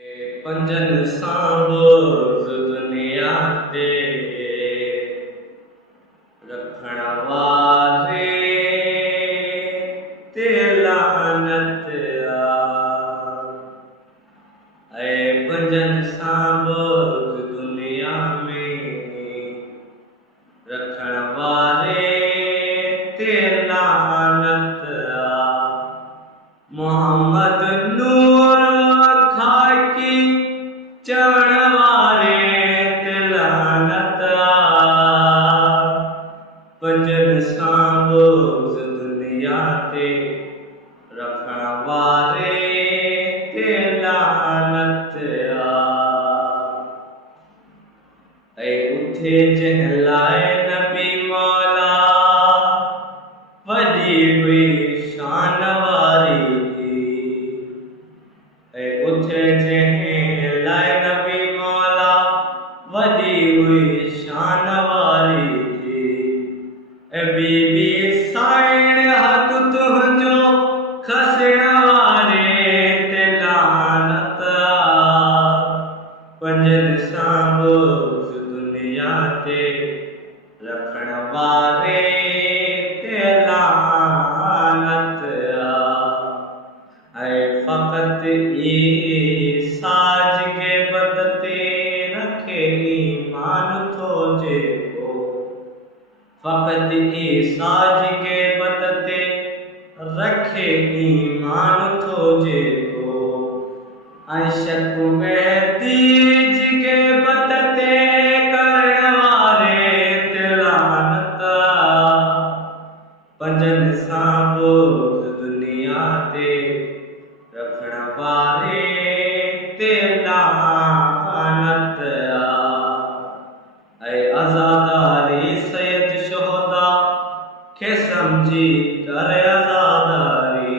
पंजन सांबोज दुनिया ते रखण वारे ते लानत ऐ पंजन सांबोज दुनिया में रखण वारे ते लानत मोहम्मद नूर खाकी चढ़ वारे ते लानत पंजन सांबोज दुनिया ते रखण वारे ते लानत ऐ उथे जहलाए नबी मौला वडी हुई शान वारी उथे जहलाए नबी मौला वडी हुई शान वारी थी बीबी साइण हथ तुंहिंजो खसण वारे ते लानत पंजन सांबोज दुनिया ते रखण वारे ते लानत ऐ फकत ई साज के बदते रखे ईमान थो जेको फकत ई साज के बदते रखे ईमान थो जेको अशक में तीज के बदते करण वारे ते लानत पंजन सांबोज दुनिया ते रखण वारे ते लानत ऐ आज़ादारी सैयद शोहदा के समझी कर आज़ादारी